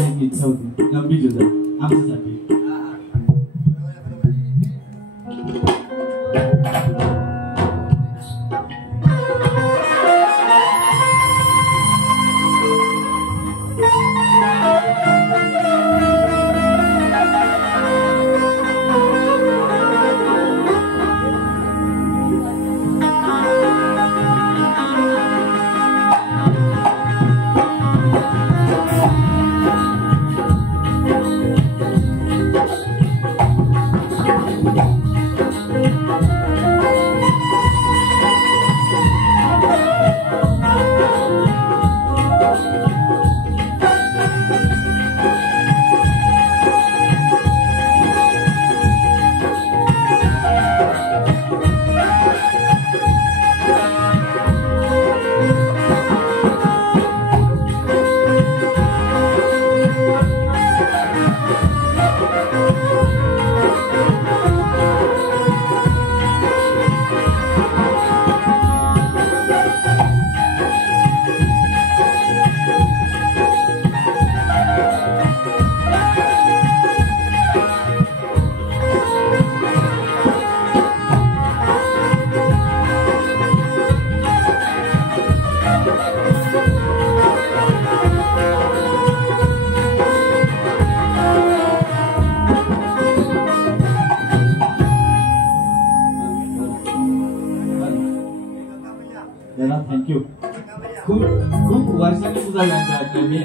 करण्याची इच्छा होती लंबी जुदा आमच्यासाठी. थँक्यू. खूप खूप वर्षांनी तुझा मी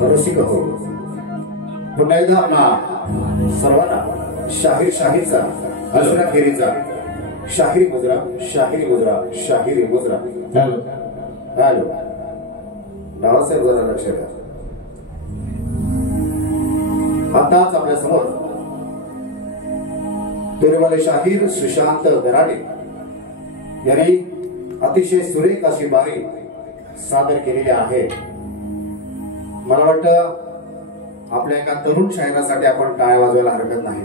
रसिक हो. पुन्हा एकदा आपला सर्वांना शाहीरचा दुसऱ्या फेरीचा शाहिरी मुद्रा शाहिरी मुद्रा. हॅलो बाबासाहेब जरा लक्ष द्या. आताच आपल्या समोर तोरेवाले शाहीर सुशांत गराडे यांनी अतिशय सुरेख अशी बारी सादर केलेली आहे. मला वाटतं आपल्या एका तरुण शाहिरासाठी आपण टाळ्या वाजवायला हरकत नाही.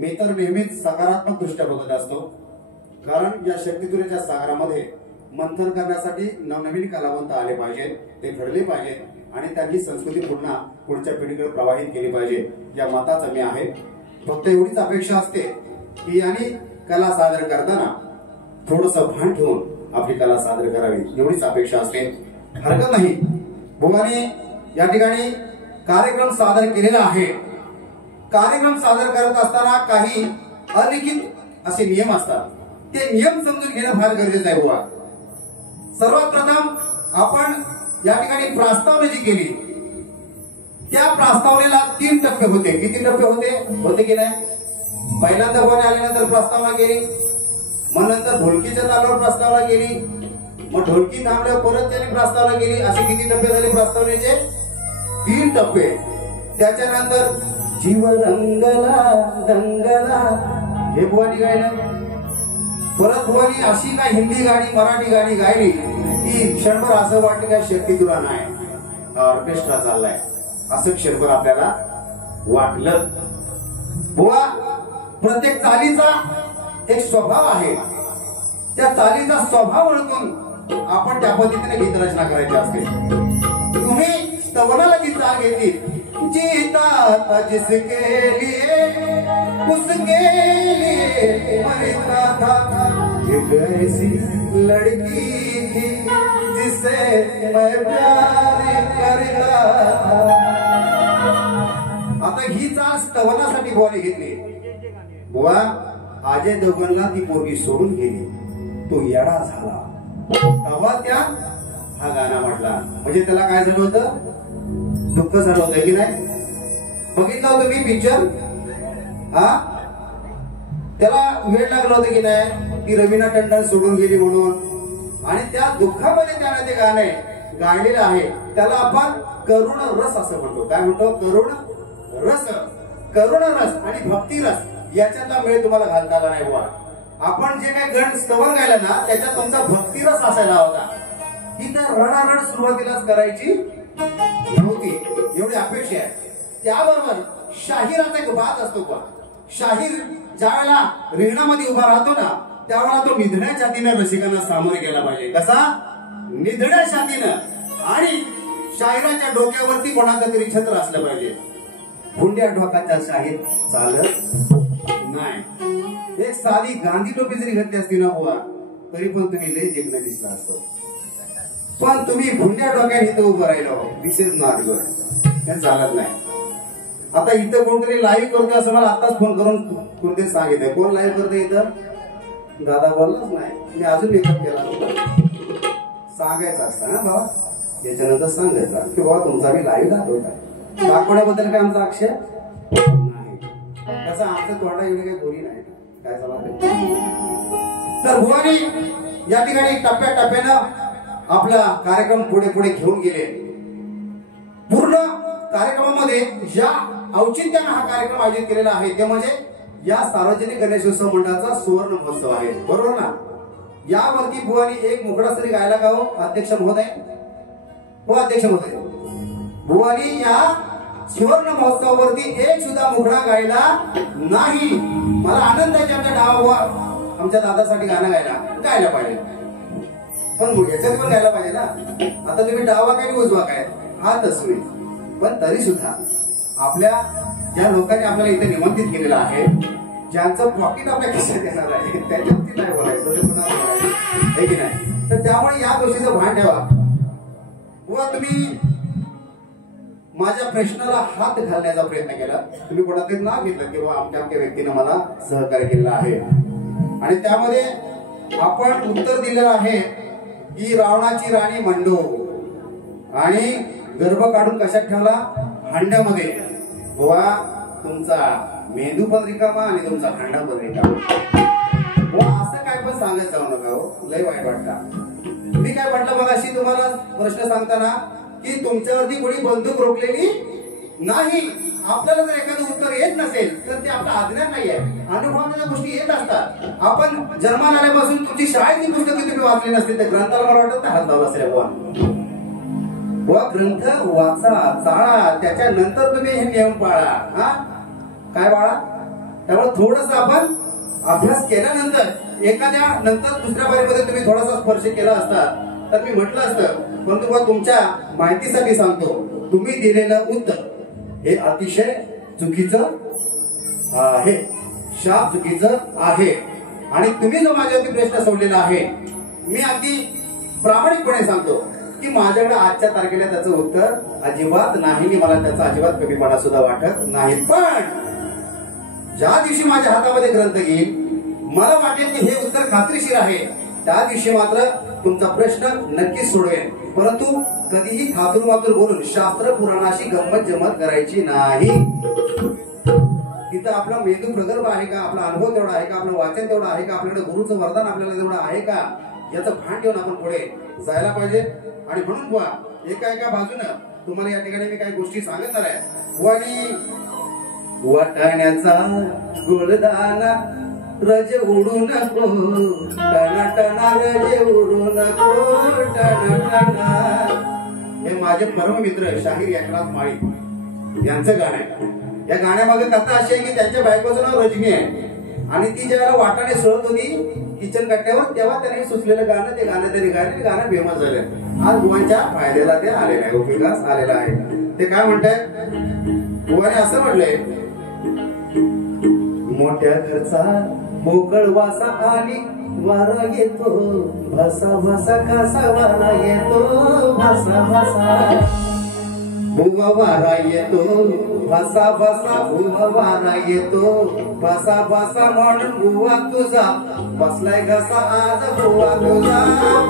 मी तर नेहमीच सकारात्मक दृष्ट्या बघत असतो, कारण या शक्तितुरेच्या सागरामध्ये मंथन करण्यासाठी नवनवीन कलावंत आले पाहिजेत, ते घडले पाहिजेत आणि त्यांची संस्कृती पुन्हा पुढच्या पिढीकडे प्रवाहित केली पाहिजे या मताचा मी आहे. फक्त एवढीच अपेक्षा असते की यांनी कला सादर करताना थोडंसं भान ठेवून आपली कला सादर करावी, एवढीच अपेक्षा असते. हरकत नाही. बुवाने या ठिकाणी कार्यक्रम सादर केलेला आहे. कार्यक्रम सादर करत असताना काही अलिखित असे नियम असतात, ते नियम समजून घेणं फार गरजेचं आहे. बुवा सर्वात प्रथम आपण या ठिकाणी प्रस्तावना जी केली त्या प्रस्तावनेला 3 टप्पे होते. किती टप्पे होते की नाही? पहिल्यांदा बुवाने आल्यानंतर प्रस्तावना केली, मग नंतर ढोलकीच्या तालावर प्रस्तावना केली, मग ढोलकी थांबल्यावर परत त्यांनी प्रस्तावना केली. असे किती टप्पे झाले प्रस्तावनेचे? 3 टप्पे. त्याच्यानंतर जीव रंगला हे बुवानी गायलं. परत बुवानी अशी काय हिंदी गाणी मराठी गाणी गायली की क्षणभर असं वाटलं काय शक्तितुरा नाही, ऑर्केस्ट्रा चाललाय असं क्षणभर आपल्याला वाटलं. बुवा प्रत्येक चालीचा एक स्वभाव आहे, त्या चालीचा स्वभाव ओळखून आपण त्या पद्धतीने गीत रचना करायची असते. तुम्ही स्तवनाला जी चाल घेतली, जीता जिसके लिए उसके लिए मरता था, एक ऐसी लड़की थी जिसे मैं प्यार करता था. आता ही चाल स्तवनासाठी बुवाने घेतली. बुवा अजय देवगणला ती पोरगी सोडून गेली, तो येडा झाला, तेव्हा त्या हा गाणं म्हटला. म्हणजे त्याला काय झालं होतं? दुःख झालं होतं की नाही? बघितलं होतं मी पिक्चर? त्याला वेळ लागला होता की नाही? ती रवीना टंडन सोडून गेली म्हणून, आणि त्या दुःखामध्ये त्याने ते गाणे गायलेलं आहे. त्याला आपण करुण रस असं म्हणतो. काय म्हणतो? करुण रस आणि भक्ती रस याच्यातला मेळ तुम्हाला घालता आला नाही बुवा. आपण जे काही गण स्तवन गायला ना त्याच्यात तुमचा भक्तिरस असायला होता. ही तर रडारड सुरुवातीलाच करायची नव्हती, एवढी अपेक्षा आहे. त्याबरोबर शाहिराचा एक भाग असतो का? शाहीर ज्या वेळेला रिंगणामध्ये उभा राहतो ना त्यावेळेला तो निधड्या छातीनं रसिकांना सामोरे गेला पाहिजे. कसा? निधड्या छातीनं. आणि शाहिराच्या डोक्यावरती कोणाचं तरी छत्र असलं पाहिजे. हुंड्या डोकाचा शाहीर चालत नाही. एक साधी गांधी टोपी जरी घातली असती ना बुवा तरी पण तुम्ही लय देखणं दिसला असतो. पण तुम्ही भुंड्या डोक्याने इथं उभं राहिलो, दिस इज नॉट गुड, हे चालत नाही. आता इथं कोणतरी लाईव्ह करतोय असं मला आताच फोन करून कोणतरी सांगितलंय. कोण लाईव्ह करतोय इथं? दादा बोललाच नाही. मी अजून मेकअप केला. सांगायचं असतं ना बाबा, याच्यानंतर सांगायचं की बाबा तुमचा मी लाईव्ह दाखवता. दाखवण्याबद्दल काय आमचा आक्षेप नाही. त्याचा आमचं तोंडा एवढी काही गोरी नाही. काय चालत? तर भुवानी या ठिकाणी टप्प्याटप्प्यानं आपला कार्यक्रम पुढे पुढे घेऊन गेले. पूर्ण कार्यक्रमामध्ये ज्या औचित्यानं हा कार्यक्रम आयोजित केलेला आहे ते म्हणजे या सार्वजनिक गणेशोत्सव मंडळाचा सुवर्ण महोत्सव आहे. बरोबर ना? यावरती बुवानी एक मुखडा तरी गायला का हो अध्यक्ष महोदय? हो अध्यक्ष महोदय, बुवानी या सुवर्ण महोत्सवावरती एक सुद्धा मुखडा गायला नाही. मला आनंद आहे की आमच्या डावा आमच्या दादासाठी गाणं गायला पाहिजे, पण याच्यात पण गायला पाहिजे ना. आता तुम्ही डावा काय उजवा काय हा तसवी, पण तरी सुद्धा आपल्या ज्या लोकांनी आपल्याला इथे निमंत्रित केलेलं आहे, ज्यांचं पॉकेट आपल्या खिशात येणार आहे त्याच्यावरती नाही बोलायचं हे की नाही. तर त्यामुळे या गोष्टीचं भान ठेवा. व तुम्ही माझ्या प्रश्नाला हात घालण्याचा प्रयत्न केला. तुम्ही कोणातरी नाव घेतलं किंवा आमच्या व्यक्तीनं मला सहकार्य केलेलं आहे आणि त्यामध्ये आपण उत्तर दिलेलं आहे की रावणाची राणी मंडो आणि गर्भ काढून कशात ठेवला? हांड्यामध्ये. बुवा तुमचा मेंदू पण रिकामा आणि तुमचा हांडा पण रिकामा. बुवा असं काय पण सांगत जाऊ नका हो, लय वाईट वाटतं. मी काय म्हटलं मगाशी तुम्हाला प्रश्न सांगताना की तुमच्यावरती कोणी बंदूक रोखलेली नाही. आपल्याला जर एखादं उत्तर येत नसेल तर ते आपलं अज्ञान नाही आहे. अनुभवाच्या गोष्टी येत असतात. आपण जन्माला आल्यापासून तुमची शाळेतली पुस्तकं तुम्ही वाचली नसतील तर ग्रंथाला मला वाटत हात लावा असेल. बुवा ग्रंथ वाचा, चाळा, त्याच्यानंतर तुम्ही हे नियम पाळा. हा काय बाळा? त्यामुळे थोडस आपण अभ्यास केल्यानंतर एखाद्या नंतर दुसऱ्या बारीमध्ये तुम्ही थोडासा स्पर्श केला असता तर मी म्हटलं असतं. परंतु तुमच्या माहितीसाठी सांगतो, तुम्ही दिलेलं उत्तर हे अतिशय चुकीचं आहे, शाप चुकीचं आहे. आणि तुम्ही जो माझ्यावरती प्रश्न सोडलेला आहे, मी अगदी प्रामाणिकपणे सांगतो की माझ्याकडे आजच्या तारखेला त्याचं उत्तर अजिबात नाही. मला त्याचा अजिबात कमीपणा सुद्धा वाटत नाही. पण ज्या दिवशी माझ्या हातामध्ये ग्रंथ येईल, मला वाटेल की हे उत्तर खात्रीशीर आहे, त्या दिवशी मात्र तुमचा प्रश्न नक्कीच सोडवेन. परंतु कधीही खातूर मातूर बोलून शास्त्र पुराणाशी गंमत जमत करायची नाही. तिथं आपला मेंदू प्रगल्भ आहे का? आपला अनुभव तेवढा आहे का? आपलं वाचन तेवढं आहे का? आपल्याकडे गुरुचं वरदान आपल्याला तेवढं आहे का? याचं भान ठेवून आपण पुढे जायला पाहिजे. आणि म्हणून बुवा एका एका बाजूनं तुम्हाला या ठिकाणी मी काही गोष्टी सांगणार आहे. वाणी वाटाण्याचा गोळदाना रज उडू नको, टना टना रज उडू नको, टना टना. हे माझे परम मित्र शाहीर एकनाथ माळी यांचं गाणं आहे. या गाण्यामागे कथा अशी आहे की त्यांच्या बायकोचं नाव रजनी आहे आणि ती ज्यावेळेला वाटाणे सळत होती किचन कट्ट्यावर, तेव्हा त्याने सुचलेलं गाणं, ते गाणं त्यांनी गायलं, गाणं फेमस झालं. आज बुवांच्या फायद्याला ते आलेलं आहे, उपयोगास आलेलं आहे. ते काय म्हणतायत? बुवाने असं म्हटलंय, मोठ्या घरचा मोकळ वासा आणि वारा येतो, भासा भासा कसा वारा येतो, भासा भासा बुवा वारा येतो, भासा भासा बुवा वारा येतो, भासा भासा म्हणून बुवा तुझा बसलाय घसा, आज बुवा तुझा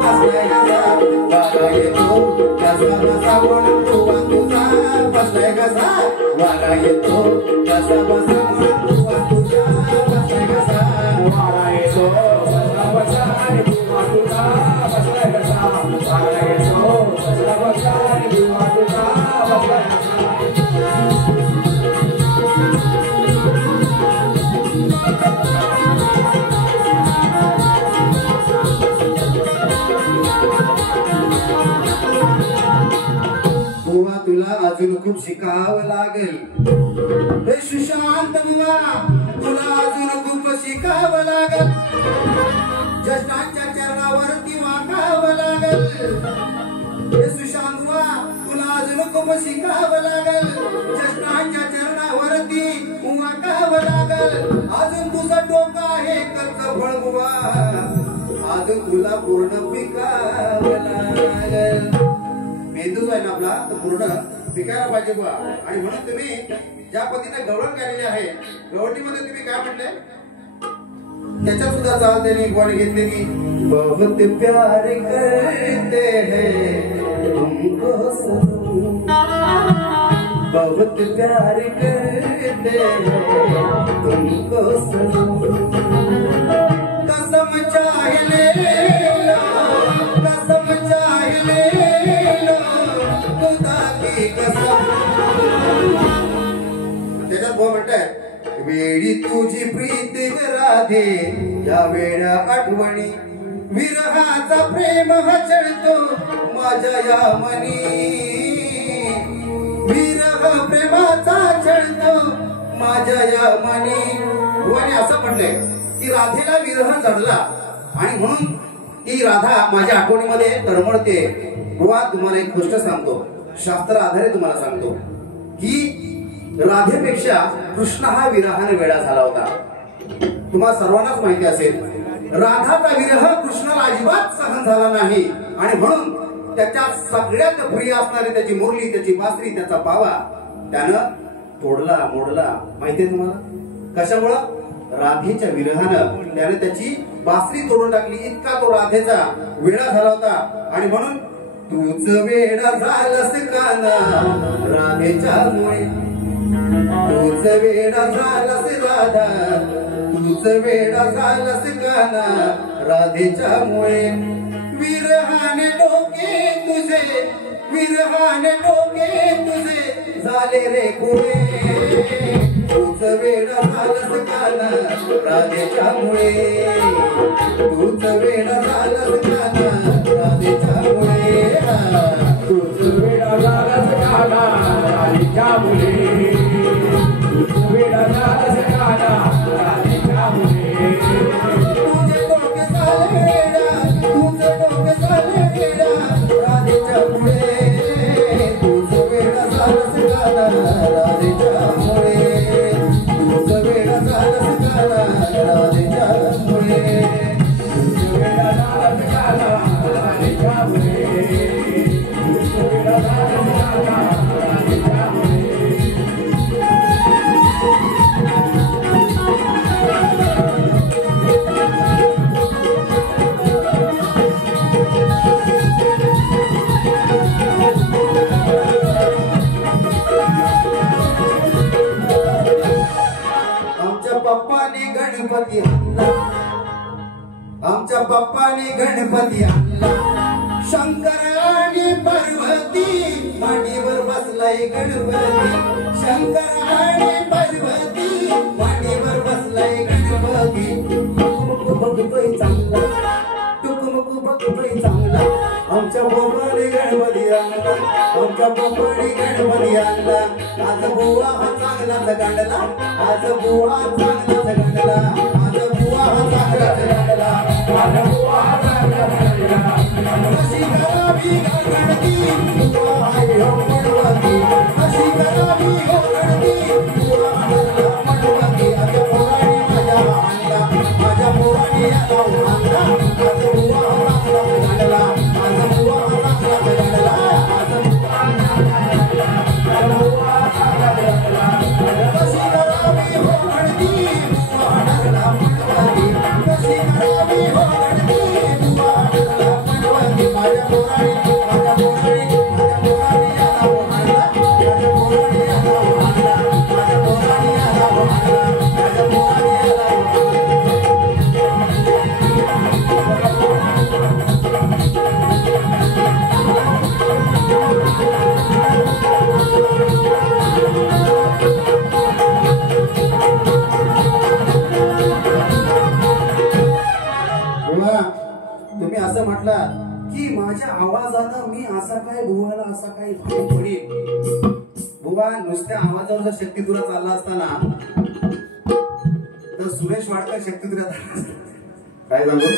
बसलाय घसा, वारा येतो, भासा भासा म्हणून बुवा तुझा बसलाय घसा, वारा येतो, भासा भासा म्हणून बुवा तुझा बसलाय घसा, वारा येतो, भासा भासा आणि बुवा तुझा बसलाय घसा, वारा येतो, भासा भासा आणि बुवा तुझा बसलाय घसा. बुवा तुला अजून खूप शिकावं लागेल, हे सुशांत बुवा तुला अजून खूप शिकावं लागेल, ज्येष्ठांच्या चरणावरती वाकावं लागेल, हे सुशांत बुवा तुला अजून खूप शिकावं लागेल, ज्येष्ठांच्या चरणावरती वाकावं लागेल. अजून तुझं डोकं आहे कच्च फळ बुवा, अजून तुला पूर्ण पिकावं लागेल. मेंदूच आहे ना आपला, तर पूर्ण पिकायला पाहिजे बुवा. आणि म्हणून तुम्ही ज्या पद्धतीने गवळण केलेली आहे, गवळणीमध्ये तुम्ही काय म्हटलंय त्याच्यात सुद्धा चाल त्यांनी बुवाने घेतलेली, बहुत प्यार करते हैं तुमको सनम, बहुत प्यार करते हैं तुमको सनम, कसम चाहे ले लो, कसम चाहे ले लो, खुदा की कसम. त्याच्यात भाऊ म्हणताय, वेळी तुझी प्रीती राधे, या वेळा आठवणी, विरहाचा प्रेम चढतो माझ्या या मनी, विरह प्रेमाचा चढतो माझ्या या मनी. बुवाने असं म्हटलंय की राधेला विरह चढला आणि म्हणून ती राधा माझ्या आठवणीमध्ये तळमळते. बुवा तुम्हाला एक गोष्ट सांगतो, शास्त्र आधारे तुम्हाला सांगतो की राधेपेक्षा कृष्ण हा विरहाने वेडा झाला होता. तुम्हाला सर्वांनाच माहिती असेल, राधाचा विरह कृष्णाला अजिबात सहन झाला नाही आणि म्हणून त्याच्या सगळ्यात प्रिय असणारी त्याची मुरली, त्याची बासरी, त्याचा पावा त्यानं तोडला मोडला. माहितीये तुम्हाला कशामुळं? राधेच्या विरहानं त्याने त्याची बासरी तोडून टाकली, इतका तो राधेचा वेडा झाला होता. आणि म्हणून तूच वेडा झालास काना राधेच्या मुळे, तूच वेडा झालास राधा, तूच वेडा झालास काना राधेच्या मुळे. विरहाने डोके तुझे, विरहाने डोके तुझे झाले रे कुळे, तूच वेडा झालास काना राधेच्या मुळे, तूच वेडा झालास काना राधेच्या मुळे, तूच वेडा झालास काना राधेच्या मुळे, तूच वेडा झालास काना राधेच्या मुळे. तुझे डोके झाले वेडा, तुझे डोके झाले वेडा राधेच्या मुळे, तूच वेडा झालास काना राधेच्या मुळे, तूच वेडा झालास काना राधेच्या मुळे, तूच वेडा झालास काना राधेच्या मुळे, तूच वेडा झालास काना राधेच्या मुळे. पप्पाने गणपती आणला, आमच्या पप्पाने गणपती आणला, शंकर आणि पार्वती मांडीवर बसलाय गणपती, शंकर आणि पार्वती मांडीवर बसलाय गणपती. टुकमुक बघतोय चांगला, टुकमुक बघतोय चांगला, आमच्या पप्पाने गणपती आणला, आमच्या पप्पाने गणपती आणला. आज बुवा हा चांगलाच गांडला, आज बुवा चांगलाच गांडला, आज बुवा हा चांगलाच गांडला, आज बुवा हा चांगलाच गांडला. कशी करावी गणपती बुवा आहे हो गणपती, कशी करावी हो गणपती बुवा आहे गणपती. आज पोराणी माझ्या आणला, माझ्या पोराणी आला आणला, आज बुवा हा चांगलाच गांडला, आज बुवा हा चांगलाच गांडला, आज बुवा कशी करावी हो गणपती बुवा लागला गणपती, कशी करावी हो गणपती बुवा लागला गणपती. माझ्या पोराणी, माझ्या पोराणी, माझ्या पोराणी आला हो आणला, माझ्या पोराणी आला हो आणला, माझ्या पोराणी आला हो आणला, माझ्या पोराणी आला हो तुम्ही असं म्हटलं की माझ्या आवाजानं मी असा काय बुवाला असा काय भाग पडेल. बुवा नुसत्या आवाजावर जर शक्तितुरा चालला असताना तर सुरेश वाडकर शक्तितुऱ्यात काय सांगू,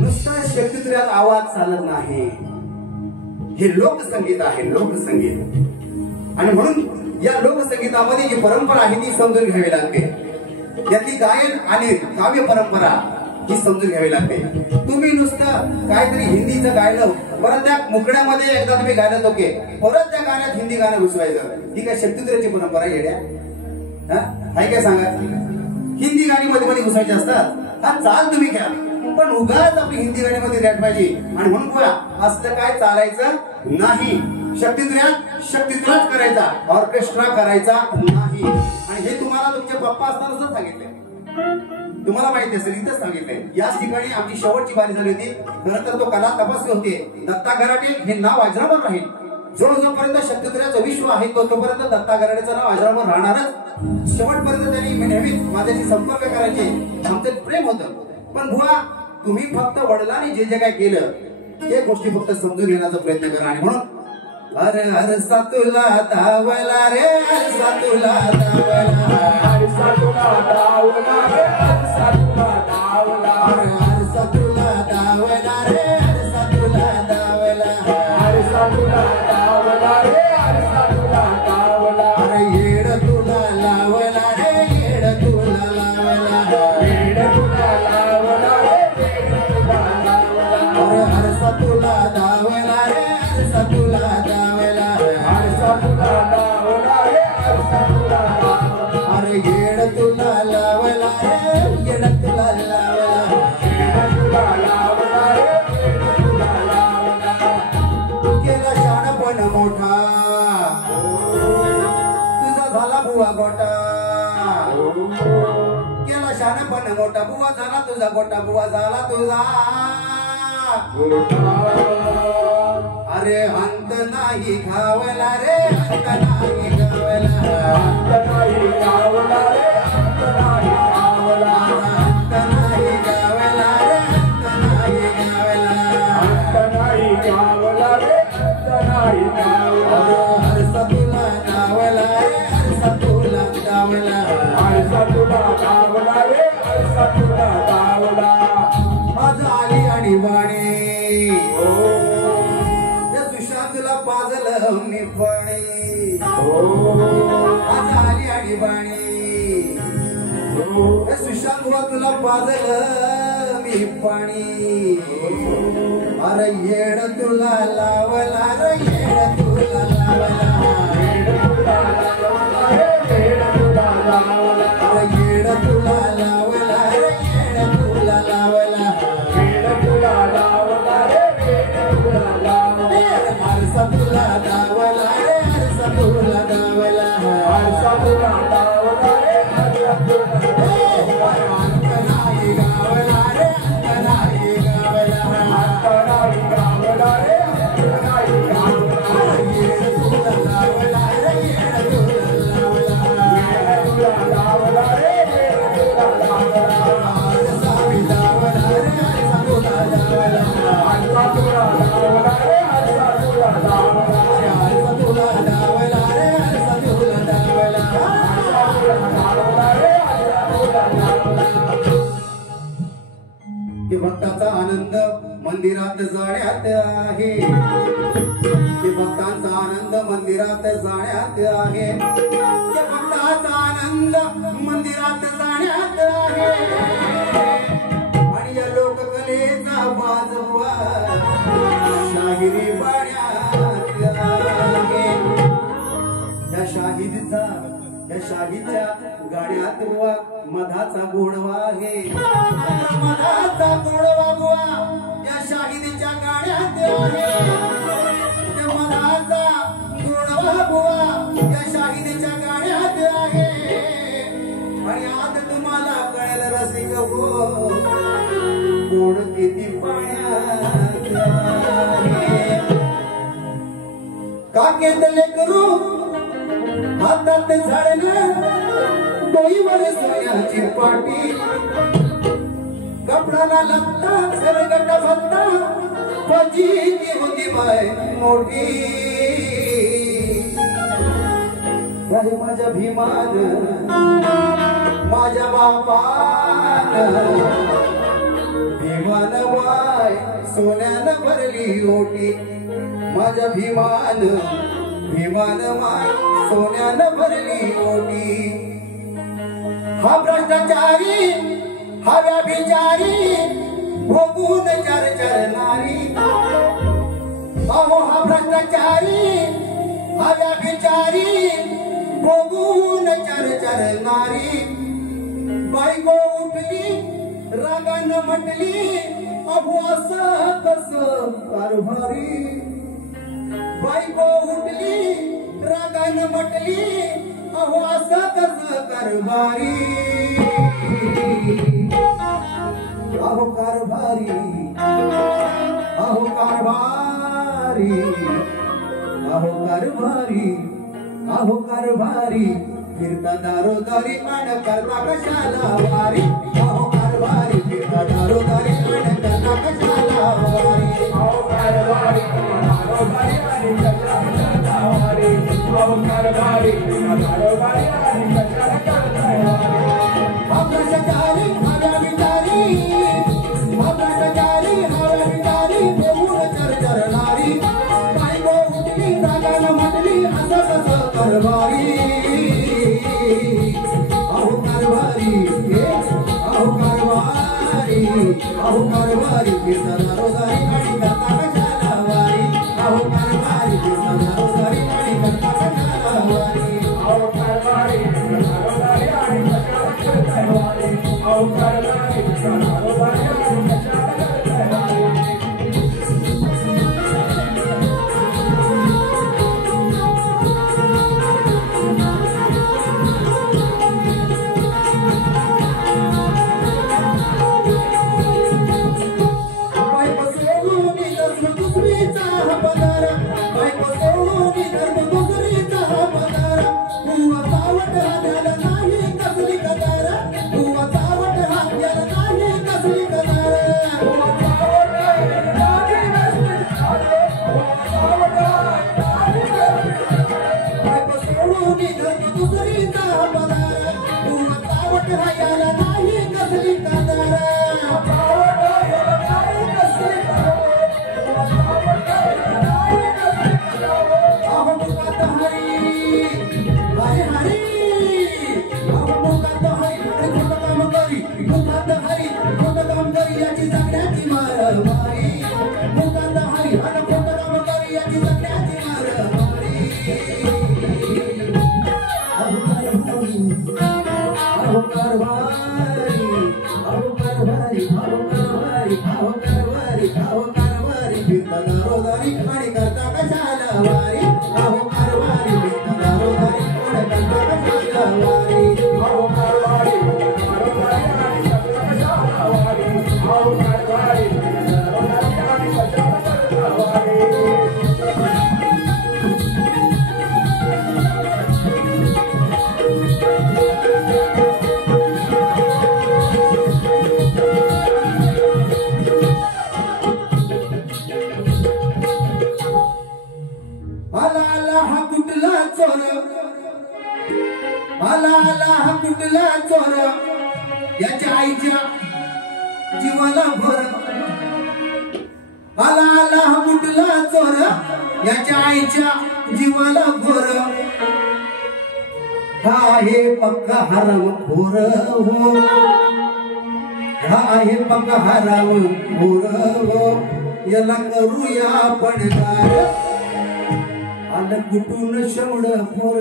नुसता शक्तितुऱ्यात आवाज चालत नाही. हे लोकसंगीत आहे, लोकसंगीत. आणि म्हणून या लोकसंगीतामध्ये जी परंपरा आहे ती समजून घ्यावी लागते. यातली गायन आणि काव्य परंपरा ही समजून घ्यावी लागते. तुम्ही नुसतं काहीतरी हिंदीचं गायलं, परत त्या मुकड्यामध्ये एकदा तुम्ही गायलं ओके, परत त्या गाण्यात हिंदी गाणं घुसवायचं, ही काय शक्तितुऱ्याची परंपरा येड्या आहे काय सांगा. हिंदी गाणी मध्ये मध्ये घुसायची असतात, हा चाल तुम्ही घ्या, पण उगाच आपली हिंदी गाण्यामध्ये रॅट पाहिजे. आणि म्हणून बोला असलं काय चालायचं नाही. शक्तितुऱ्यात करायचा, ऑर्केस्ट्रा करायचा नाही. आणि हे तुम्हाला तुमचे पप्पा असताना सांगितले, तुम्हाला माहिती असेल, इथंच सांगितलंय. याच ठिकाणी आमची शेवटची बारी झाली होती. नंतर तो कला तपासले होते. दत्ता गराडे हे नाव अजरामर राहील. जोपर्यंत शक्तितुऱ्याचं विश्व आहे तोपर्यंत दत्ता गराडेचं नाव अजरामर राहणारच. शेवटपर्यंत त्यांनी नेहमीच माझ्याशी संपर्क करायचे, आमचं प्रेम होतं. पण बुवा तुम्ही फक्त वडिलांनी जे जे काय केलं ते गोष्टी फक्त समजून घेण्याचा प्रयत्न करा. आणि म्हणून अरे हरसा तुला धावला रे, हरसा तुला धावला, हरसा तुला धावला रे, हरसा तुला धावला, हरसा तुला धावला रे, हरसा तुला धावला, हरसा तुला धावला रे, हरसा तुला धावला. अरे येड तुला लावला रे, येड तुला लावला, येड तुला लावला रे, येड तुला लावला. अरे हरसा तुला धावला रे, हरसा तुला धावला, हरसा तुला धावला रे, हरसा तुला धावला. अरे येड तुला लावला रे, येड तुला लावला, येड मोठा तुझा झाला बुवा गोटा केला शहाणपण मोठा बुवा झाला तुझा गोटा बुवा झाला तुझा अरे अंत नाही घावला रे अंत नाही घावला अंत नाही घावला रे अंत नाही घावला अंत नाही घावला रे अंत नाही घावला अंत नाही घावला रे अंत नाही घावला हरसा तुला गावला रे हरसा तुला गावला हरसा तुला गावला रे हरसा तुला गावला आज आली आणि वाणी तुला पाजलं मी पाणी आज आली आणि बाणी सुशांत तुला पाजलं मी पाणी अरे येड तुला लावला रे येड तुला लावला येड तुला लावला येड तुला लावला अरे येड तुला लावला रे येड तुला लावला येड तुला लावला रे येड तुला लावला हरसा तुला गावला रे हरसा तुला गावला हरसा तुला गावला रे हरसा तुला अंत नाही गावला रे अंत नाही गावला अंत नाही गावला रे अंत नाही गावला येड तुला लावला रे येड तुला लावला येड तुला लावला रे येड तुला लावला हरसा मी लावला रे हरसा तुला लावला हरसा तुला लावला रे हरसा तुला लावला हरसा तुला लावला रे हरसा तुला लावला हरसा तुला लावला रे हरसा तुला लावला की भक्ताचा आनंद मंदिरात जाण्यात आहे की भक्तांचा आनंद मंदिरात जाण्यात आहे की भक्ताचा आनंद मंदिरात जाण्यात आहे आणि या लोककलेचा बाजवा शाहिरी पाण्यात आहे या शाहीच्या गाड्यात बुवा मधाचा गोडवा आहे मधाचा गोडवा बुवा या शाहिदीच्या गाड्यात आहे मधाचा गोडवा बुवा या शाहिदीच्या गाड्यात आहे आणि आज तुम्हाला कळेल रसिक हो गोड किती पाण्यात आहे काकेतले करू हातात झाडणं डोईवर सोन्याची पाटी कपडाला लागता सरगट भत्ता फजीची होती बाय मोठी अरे माझ्या भीमान माझ्या बापान भीमान बाय सोन्यानं भरली ओटी माझ्या भीमान माय सोन्यानं भरली ओटी हा भ्रष्टाचारी हा व्याभिचारी भोगून चर नारी अहो हा भ्रष्टाचारी हा व्याभिचारी भोगून चर नारी बायको उठली रागानं म्हटली अहो असं कसं कारभारी बायको उठली रागानं म्हटली अहो असं कसं कारभारी अहो कारभारी अहो कारभारी अहो कारभारी अहो कारभारी फिरता दारोदारी अन करता कशाला वारी अहो कारभारी फिरता दारोदारी अन करता कशाला वारी अहो कारभारी दारोदारी आणि कशाला वारी अहो कारभारी दारोदारी आणि कशाला वारी भ्रष्टाचारी हव्या विचारी भ्रष्टाचारी हव्या विचारी देऊन चर नारी बायको उठली रागानं म्हटली असं कसं कारभारी अहो कारभारी अहो कारभारी अहो कारभारी फिरता दारोदारी आणि करता कशाला वारी अहो कारभारी फिरता दारोदारी आणि करता कशाला वारी अहो कारभारी दारोदारी आणि कशाला वारी अहो कारभारी दारोदारी आणि कशाला वारी याच्या आईच्या जीवाला भर आला आला हा कुठला चोर याच्या आईच्या जीवाला भर हा आहे पक्का हराम खोर हो हा आहे पक्का हराम खोर हो याला करूया आपण काय आलं कुठून शमड पोर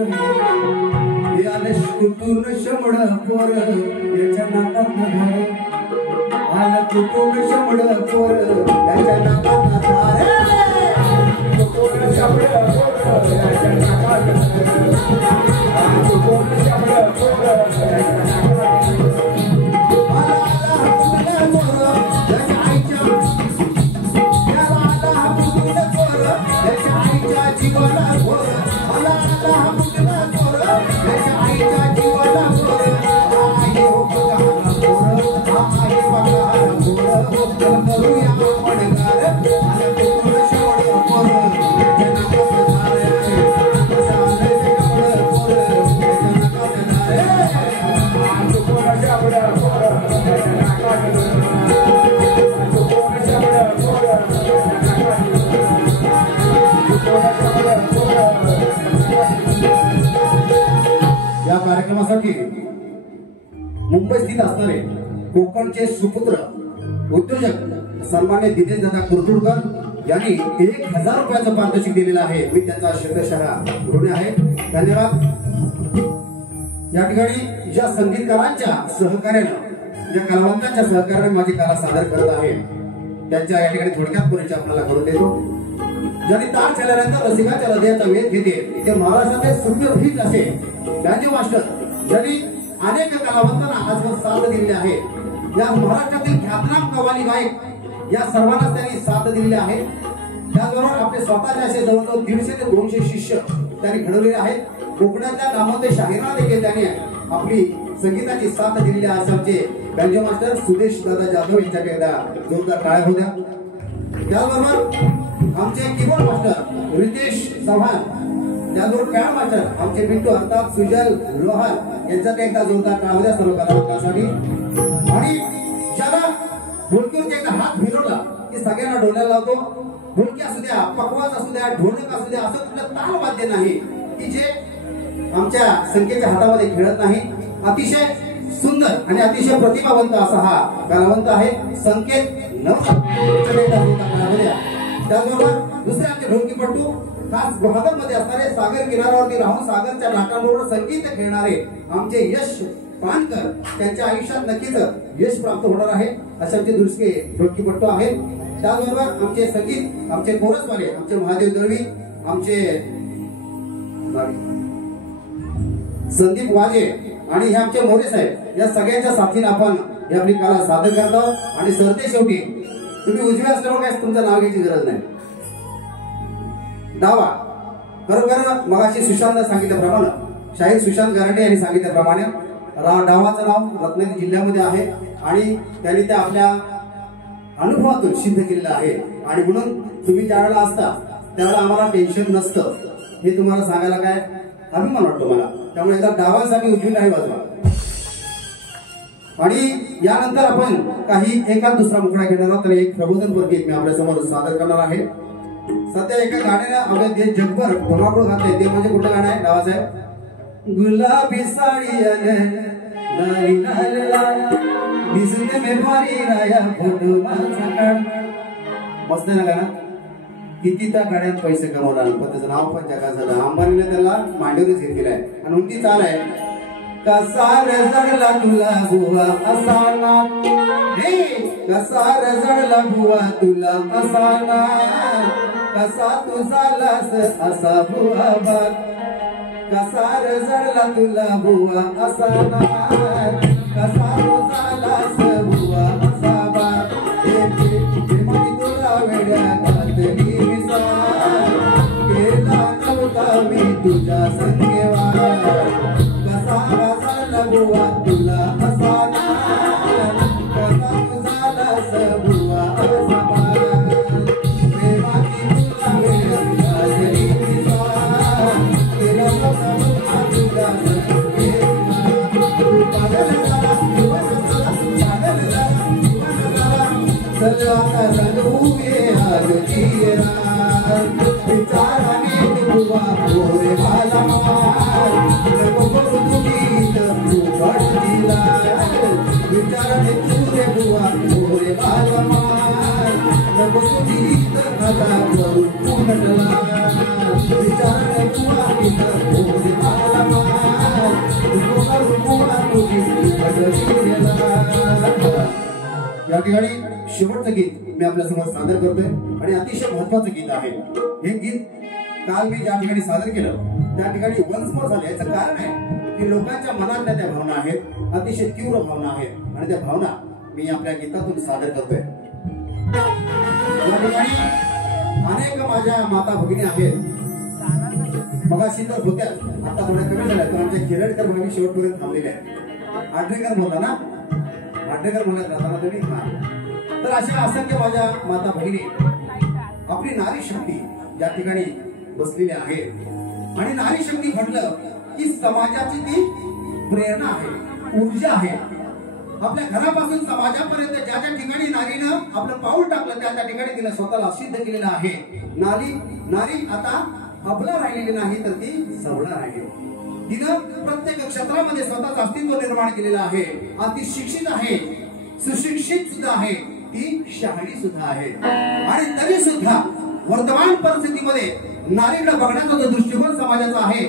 आलं कुठून शमड पोर याच्या नाकात घर आलं कुठून शमड पोर याच्या नाकात धार कुठून शमड पोर याच्या नाकात आलं कुठून शमड पोर याच्या नाकात जीवाला भोर आला आला हा कुठला चोर याच्या आईच्या जीवाला भोर आहे बघा आहे बघा करूया आपण गार आला कुठून शमड पोर याच्या नाकात धार साले शमड पोर याच्या नाकात धार कुठून शमड पोर याच्या नाकात कुठून शमड पोर या कार्यक्रमासाठी मुंबई स्थित असणारे कोकणचे सुपुत्र उद्योजक सन्मान्य दिनेशदादा कुरतुडकर यांनी 1000 रुपयाचं पारितोषिक दिलेलं आहे. मी त्यांचा शब्दशः ऋणी आहे. धन्यवाद. या ठिकाणी ज्या संगीतकारांच्या सहकार्यानं ज्या कलावंतांच्या सहकार्याने माझी कला सादर करत आहे त्यांच्या या ठिकाणी थोडक्यात परिचय आपल्याला करून देतो. ज्यांनी तार चढल्यानंतर रसिकाच्या हृदयाचा वेध घेते ते महाराष्ट्राचे सुप्रसिद्ध असे बँजो मास्टर ज्यांनी अनेक कलावंतांना आजवर साथ दिलेली आहे. या महाराष्ट्रातील ख्यातनाम कव्वाली गायक या सर्वांना त्यांनी साथ दिलेली आहे. त्याचबरोबर आपले स्वतःचे असे जवळजवळ 150 ते 200 शिष्य त्यांनी घडवलेले आहेत. कोकणातल्या नामवंत शाहिरांना देखील त्यांनी आपली संगीताची साथ दिलेली आहे. असे आमचे बँजो मास्टर सुदेश दादा जाधव यांच्याकडे एकदा जोरदार टाळ्या होत्या. त्याचबरोबर आमचे कीबोर्ड मास्टर रितेश चव्हाण त्याचबरोबर पॅड मास्टर आमचे पिंटू अर्थात सुजल लोहार यांच्याकडे एकदा जोरदार टाळ्या होत्या सर्व कलावंतांसाठी. आणि ज्याला ढोलकीवरती एकदा हात फिरवला की सगळ्यांना ढोलायला लावतो. ढोलकी असू द्या, पकवाज असू द्या, ढोलक असू द्या, असं कुठलं ताल वाद्य नाही की जे आमच्या संख्येच्या हातामध्ये खेळत नाही. अतिशय सुंदर आणि अतिशय प्रतिभावंत असा हा कलावंत आहे. संकेत त्याचबरोबर दुसरे आमचे ढोलकीपटू खास गुहागर मध्ये असणारे सागर किनाऱ्यावरती राहून सागरच्या लाटांबरोबर संगीत खेळणारे आमचे यश पानकर त्यांच्या आयुष्यात नक्कीच यश प्राप्त होणार आहे असे आमचे दुसरे ढोलकीपटू आहेत. त्याचबरोबर आमचे संगीत आमचे कोरसवाले आमचे महादेव दळवी आमचे संदीप वाजे आणि हे आमचे मोरे साहेब या सगळ्यांच्या साथीने आपण ही आपली कला सादर करतो. आणि सरते शेवटी तुम्ही उजव्या असल्यामुळे काय तुमचं नाव घ्यायची गरज नाही. डावा खरोखर मगाशी सुशांत सांगितल्याप्रमाणे शाहीर सुशांत गराटे यांनी सांगितल्याप्रमाणे डावाचं नाव रत्नागिरी जिल्ह्यामध्ये आहे आणि त्यांनी त्या आपल्या अनुभवातून सिद्ध केलेलं आहे. आणि म्हणून तुम्ही ज्या वेळेला असता त्यावेळेला आम्हाला टेन्शन नसतं हे तुम्हाला सांगायला काय अभिमान वाटतो मला. त्यामुळे एकदा डावांसाठी उजवी नाही वाजवा. आणि यानंतर आपण काही एका दुसरा मुकडा घेणार आहोत. तर एक प्रबोधनपर गीत मी आपल्या समोर सादर करणार आहे. सध्या एका गाण्याने आपल्या देश जगभर धुमाकूळ घातले ते म्हणजे कुठलं गाणं आहे नावाचं आहे गुलाबी साडी लाली लाल लाल दिसते में भारी राया फोटो माझा काढ. मस्त आहे ना गाणं. किती त्या गाड्यात पैसे कमवला पण त्याचं नाव पण जगात झालं. अंबानीने त्याला मांडीवरच हे केलाय आणि उंची चाल आहे. कसा रजडला तुला बुवा असाना, कसा रजडला बुवा तुला असाना, कसा तू झालास असा बुवा बाग, कसा रजडला तुला बुवा असाना, कसा तू झालास बुवा असा बाग. तुला वेड्या घातली विसार, केला नव्हता मी तुझ्या संगेवा, कसा बुवा तुला असाना, कसा तुझालास बुवा असा बाग. प्रेमाची तुला वेळ घातली विसार, केला नव्हता तुझ्या संगेवा. पागल झाला दिवस झाला, पागल झाला दिवस झाला, सजवाता रंगूये आज जिरा, विचाराने बुवा मोरे भाला मार, नको करू गीत तू पडलीला, विचाराने तुरे बुवा मोरे भाला मार, नको गीत खाता करू पुनटला, विचाराने बुवा गीत मोरे भाला मार, नको करू पुन्हा तुझी पडलीला. या ठिकाणी शेवटचं गीत मी आपल्या समोर सादर करतोय आणि अतिशय महत्वाचं गीत आहे. हे गीत काल मी ज्या ठिकाणी सादर केलं त्या ठिकाणी वन्स मोर झालं. याचं कारण आहे की लोकांच्या मनातल्या त्या भावना आहेत, अतिशय तीव्र भावना आहेत आणि त्या भावना मी आपल्या गीतातून सादर करतोय. या ठिकाणी अनेक माझ्या माता भगिनी आहेत, मगाशी तर होत्या, आता थोड्या कमी झाल्या, तर आमच्या केरळकर भगिनी शेवटपर्यंत थांबलेल्या आहेत. आड्रेकर बोलला ना, आड्रेकर म्हणत राहताना तुम्ही हा. तर अशा असंख्य माझ्या माता भगिनी आपली नारी शक्ती या ठिकाणी बसलेल्या आहेत आणि नारी शक्ती म्हटलं की समाजाची ती प्रेरणा आहे, ऊर्जा आहे. आपल्या घरापासून समाजापर्यंत ज्या ज्या ठिकाणी नारीनं आपलं पाऊल टाकलं त्या त्या ठिकाणी तिने स्वतःला सिद्ध केलेलं आहे. नारी आता आपलं राहिलेली नाही तर ती सबळ आहे. तिनं प्रत्येक क्षेत्रामध्ये स्वतःचं अस्तित्व निर्माण केलेलं आहे. ती शिक्षित आहे, सुशिक्षित सुद्धा आहे, ती शहाणी सुद्धा आहे. आणि तरी सुद्धा वर्तमान परिस्थितीमध्ये नारीकडे बघण्याचा जो दृष्टिकोन समाजाचा आहे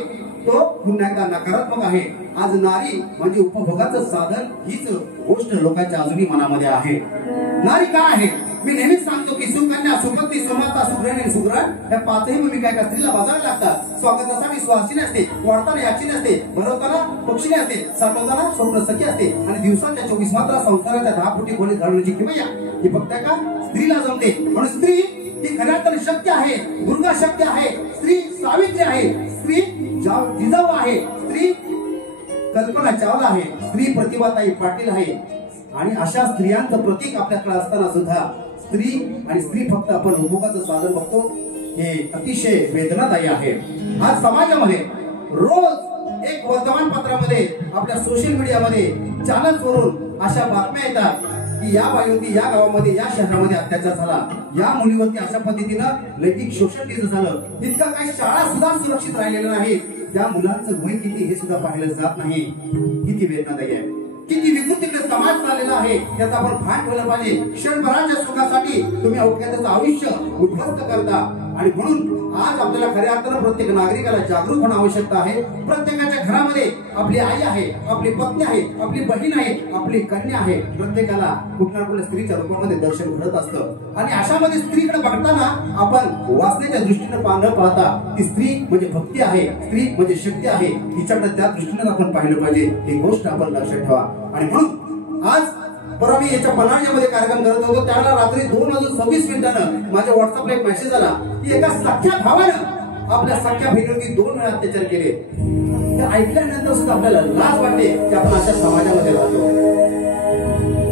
तो पुन्हा एकदा नकारात्मक आहे. आज नारी म्हणजे उपभोगाचं साधन हीच गोष्ट लोकांच्या अजूनही मनामध्ये आहे. नारी काय आहे? मी नेहमीच सांगतो की सुकन्या, सुपत्नी, सुमाता, सुग्रण आणि सुग्रण या पाचही भूमिका एका स्त्रीला बजावाव्या लागतात. स्वागतासाठी सुवासिनी असते, वाढताना याचीने असते, भरवताना पक्षीने असते, साठवताना स्वप्न सखी असते आणि दिवसाच्या 24 मात्रा संसाराच्या 10 फुटी खोलीत घालण्याची किमया ही फक्त एका स्त्रीला जमते. म्हणून स्त्री ही खऱ्या तर शक्ती आहे, दुर्गा शक्ती आहे, स्त्री सावित्री आहे, स्त्री जिजाऊ आहे, स्त्री कल्पना चावला आहे, स्त्री प्रतिभाताई पाटील आहे. आणि अशा स्त्रियांचं प्रतीक आपल्याकडे असताना सुद्धा स्त्री आणि स्त्री फक्त आपण उपभोगाचं साधन बघतो, हे अतिशय वेदनादायी आहे. आज समाजामध्ये रोज एक वर्तमानपत्रामध्ये, आपल्या सोशल मीडियामध्ये, चॅनल्सवरून अशा बातम्या येतात की या बाईवरती, या गावामध्ये, या शहरामध्ये अत्याचार झाला, या मुलीवरती अशा पद्धतीनं लैंगिक शोषण केलं झालं. तितका काही शाळा सुद्धा सुरक्षित राहिलेल्या नाही. त्या मुलांचं वय किती हे सुद्धा पाहिलं जात नाही. किती वेदनादायी आहे, किती विकृतीकडे समाज चाललेला आहे याचा आपण भान ठेवलं पाहिजे. क्षणभराच्या सुखासाठी तुम्ही अवघ्याचं आयुष्य उद्ध्वस्त करता. आणि म्हणून आज आपल्याला खऱ्या अर्थानं प्रत्येक नागरिकाला जागरूक होणं आवश्यकता आहे. प्रत्येकाच्या घरामध्ये आपली आई आहे, आपली पत्नी आहे, आपली बहीण आहे, आपली कन्या आहे. प्रत्येकाला कुठल्या ना कुठल्या स्त्रीच्या रूपामध्ये दर्शन घडत असतं. आणि अशामध्ये स्त्रीकडे बघताना आपण वासनेच्या दृष्टीने न पाहता ती स्त्री म्हणजे भक्ती आहे, स्त्री म्हणजे शक्ती आहे, तिच्याकडे त्या दृष्टीने आपण पाहिलं पाहिजे. ही गोष्ट आपण लक्षात ठेवा. आणि म्हणून आज परवा मी याच्या पन्हाळ्यामध्ये कार्यक्रम करत होतो, त्यावेळेला रात्री 2:26 माझ्या व्हॉट्सअपला एक मेसेज आला की एका सख्या भावानं आपल्या सख्या बहिणीवरती 2 वेळा अत्याचार केले. ते ऐकल्यानंतर सुद्धा आपल्याला लाज वाटते की आपण अशा समाजामध्ये राहतो.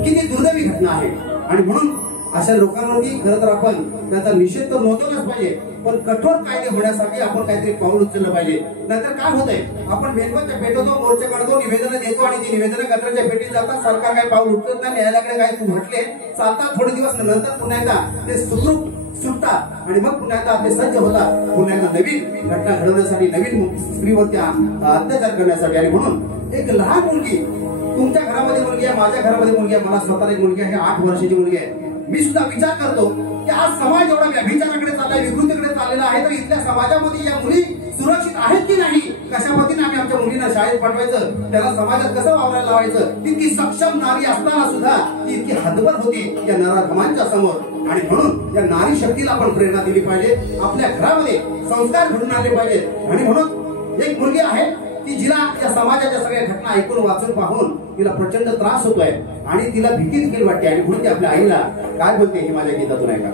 किती दुर्दैवी घटना आहे. आणि म्हणून अशा लोकांवरती खरं तर आपण त्याचा निषेध तर नोंदवलाच पाहिजे, पण कठोर कायदे होण्यासाठी आपण काहीतरी पाऊल उचललं पाहिजे. नाहीतर काय होतंय, आपण मेणबत्त्या पेटवतो, मोर्चे काढतो, निवेदन देतो आणि ती निवेदनं कचऱ्याच्या पेटीत जातात. सरकार काही पाऊल उचलत नाही, न्यायालयाकडे काय तू म्हटले चालतात. थोडे दिवस नंतर पुन्हा एकदा ते सुखरूप सुटतात आणि मग पुन्हा एकदा आपले सज्ज होतात पुन्हा एकदा नवीन घटना घडवण्यासाठी, नवीन स्त्रीवरती अत्याचार करण्यासाठी. आणि म्हणून एक लहान मुलगी, तुमच्या घरामध्ये मुलगी आहे, माझ्या घरामध्ये मुलगी आहे, मला स्वतःला एक मुलगी आहे, 8 वर्षाची मुलगी आहे. मी सुद्धा विचार करतो की की आज समाज एवढा व्यभिचाराकडे चाललाय, विकृतीकडे चाललेला आहे, तर इथल्या समाजामध्ये या मुली सुरक्षित आहेत की नाही, कशा पद्धतीने आम्ही आमच्या मुलींना शाळेत पाठवायचं, त्यांना समाजात कसं वावरायला लावायचं, इतकी सक्षम नारी असताना सुद्धा ती इतकी हतबल होती या नराधमांच्या समोर. आणि म्हणून या नारी शक्तीला आपण प्रेरणा दिली पाहिजे, आपल्या घरामध्ये संस्कार घडून आले पाहिजे. आणि म्हणून एक मुलगी आहे की जिला या समाजाच्या सगळ्या घटना ऐकून वाचून पाहून तिला प्रचंड त्रास होतोय आणि तिला भीती देखील वाटते. आणि म्हणून ती आपल्या आईला काय बोलते हे माझ्या गीतातून ऐका.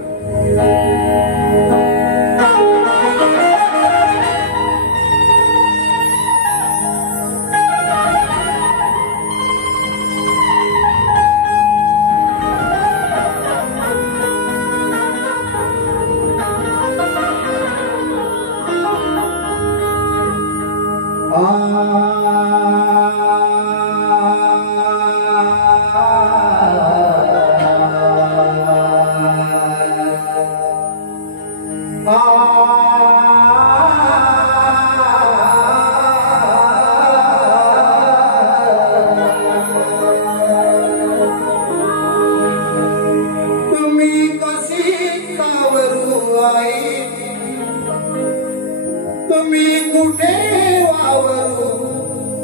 तुम्ही कुठे वावरू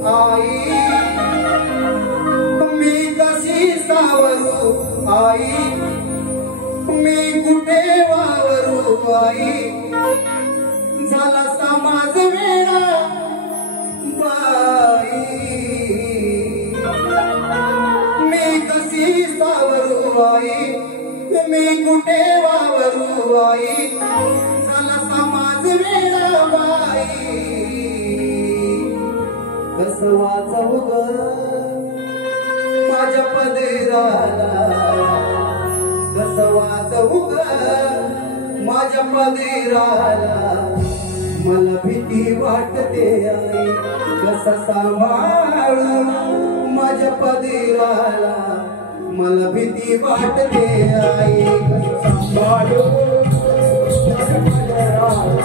आई, तुम्ही कशी सावरू आई, मी कुठे वावरू आई, झाला समाज वेडा बाई, मी कशी सावरू आई, मी कुठे वावरू आई, झाला समाज वेडा बाई, कसं वाचवू ग माझ्या पदराला, कसं वाचवू ग माझ्या पदराला, मला भीती वाटते आई, कसं सांभाळू माझ्या पदराला, मला भीती वाटते आई, कसं सांभाळू माझ्या पदराला,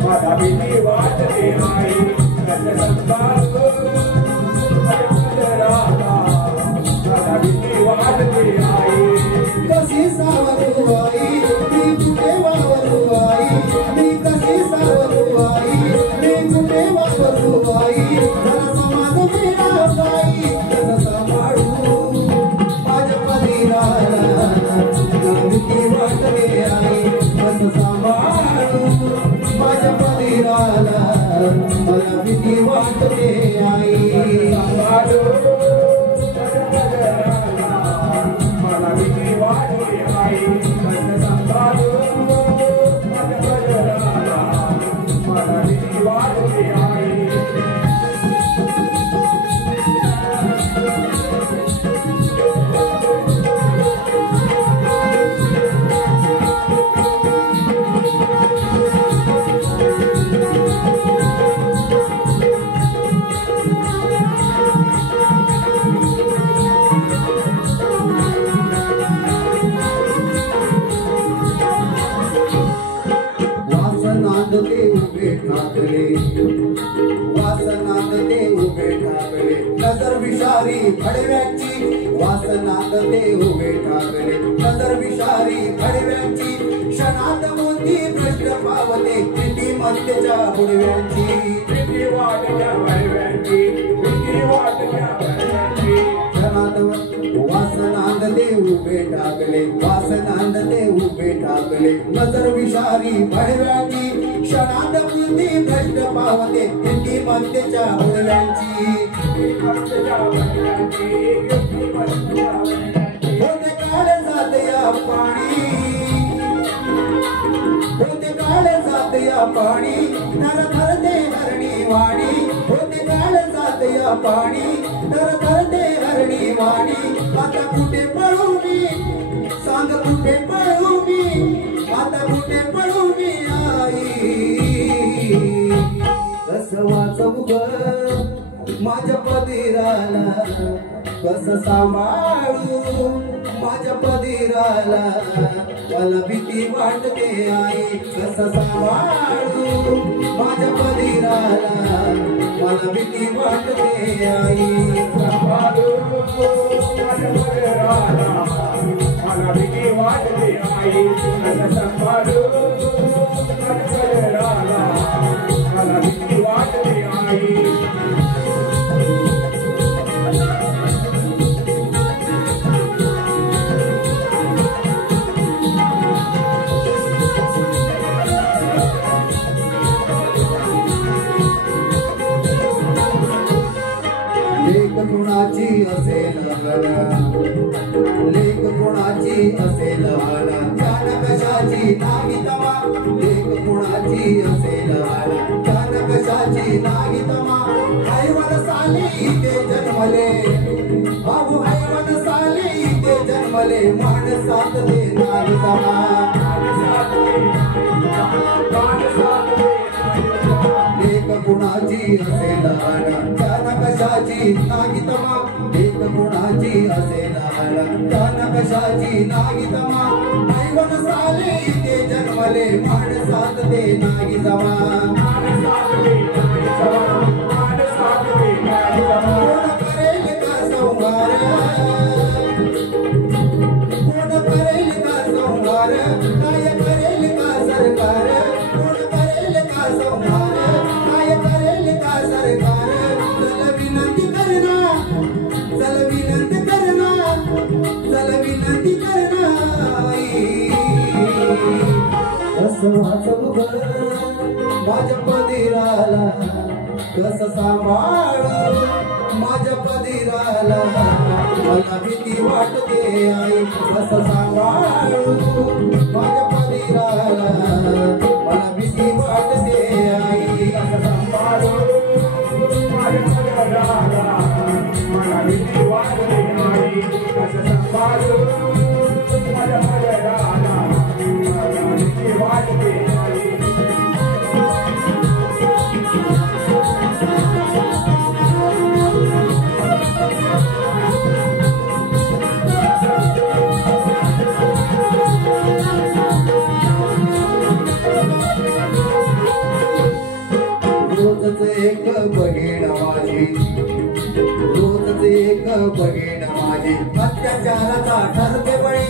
मला भीती वाटते आई, कसं सांभाळू माझ्या पदराला, मला भीती वाटते आई, कशी सावरू आई, मी कुठे वावरू आई, मी कशी सावरू आई, मी कुठे वावरू आई, जरा समाज मेरा बाई, कसं सांभाळू माझ्या पदराला, मला भीती वाटते आई, कसं सांभाळू माझ्या पदराला, मला भीती वाटते आई, सांभाळू माझ्या पदराला, मला भीती वाटते आई, कसं सांभाळू माझ्या पदराला, मला भीती वाटते आई. वासनात ते उभे ठाकले, वासनात ते उभे ठाकले, नजर विषारी फडव्यांची, वासनात ते उभे ठाकले, नजर विषारी फडव्यांची, क्षणात बुद्धी भ्रष्ट पावते, भीती मत्तेच्या बुडव्यांची, भीती वाटत्या फडव्यांची, भीती वाटत्या फडव्यांची, क्षणात वासनात ते उभे ठाकले, वासनात ते उभे ठाकले, नजर विषारी फडव्यांची, क्षणात बुद्धी भ्रष्ट पावते, भीती मत्तेच्या बुडव्यांची, होते काळ जात या पाणी, होते काळ जात या पाणी, धर धरते हरणी वाणी, होते काळ जात या पाणी, धर धरते हरणी वाणी, आता कुठे पळू मी, सांग कुठे पळू मी, आता कुठे पळू मी आई, कसं वाचवू ग माझ्या पदराला, कसं सांभाळू माझ्या पदराला, मला भीती वाटते आई, कसं सांभाळू माझ्या पदराला, मला भीती वाटते आई, सांभाळू माझ्या पदराला, मला भीती वाटते आई कसं सांभाळू मला भीती वाटते आई लेक कुणाची असेल लेक कुणाची असेल जान कशाची नाही तमा लेक कुणाची असेल जान कशाची नाही तमा हैवन साली इथे जन्मले बाबू हैवन साली इथे जन्मले माणसात ते नाही तमा लेक कुणाची असेल जान कशाची नाही तमा लेक कुणाची असेल जान कशाची नाही तमा हैवन साले इथे जन्मले माणसात ते नाही जमा कोण करेल का संहार कोण करेल का संहार काय करेल का सरकार कोण करेल का संहार काय करेल का सरकार चल विनंती करना चल विनंती करना चल विनंती करना कसं वाचू ग माझ्या पदिराला कसं सांभाळू माझ्या पदिराला मला भीती वाटते आई कसं सांभाळू माझ्या पदिराला मला भीती वाटते आई कसं सांभाळू माझ्या पदिराला मला भीती वाटते आई कसं सांभाळू माझ्या पदिराला मला भीती वाटते आई रोजच एक बहीण माझी रोजच एक बहीण माझी अत्याचाराचा ठरते बळी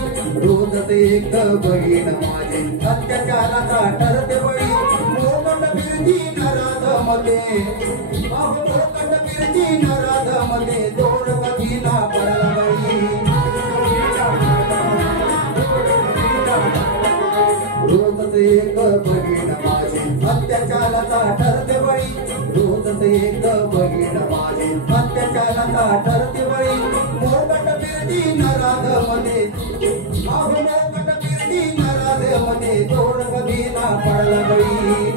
रोजच एक बहीण माझी अत्याचाराचा ठरते बळी मोकट फिरती नराध मध्ये मोकट फिरती नराध मध्ये दोर गतीला पडला बळी रोजच एक बहीण माझी अत्याचाराचा ठरते बळी रोजच एक बहीण माझी अत्याचाराचा ठरते बळी मोकट फिरती नराध मध्ये मोकट फिरती नराध मध्ये दोर गतीला पडला बळी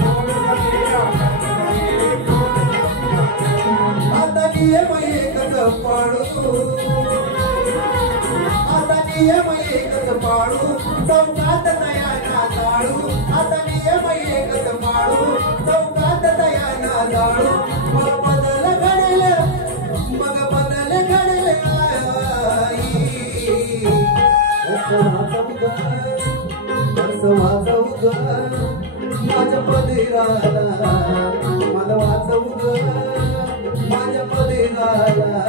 आता नियम एकच पाळू आता नियम एकच पाळू चौकात तयाना जाळू आता नियम एकच पाळू चौकात तयाना जाळू मग बदल घडेल कसं वाचवू ग माझ्या पदिराला मला वाचवू ग माझ्या पदिराला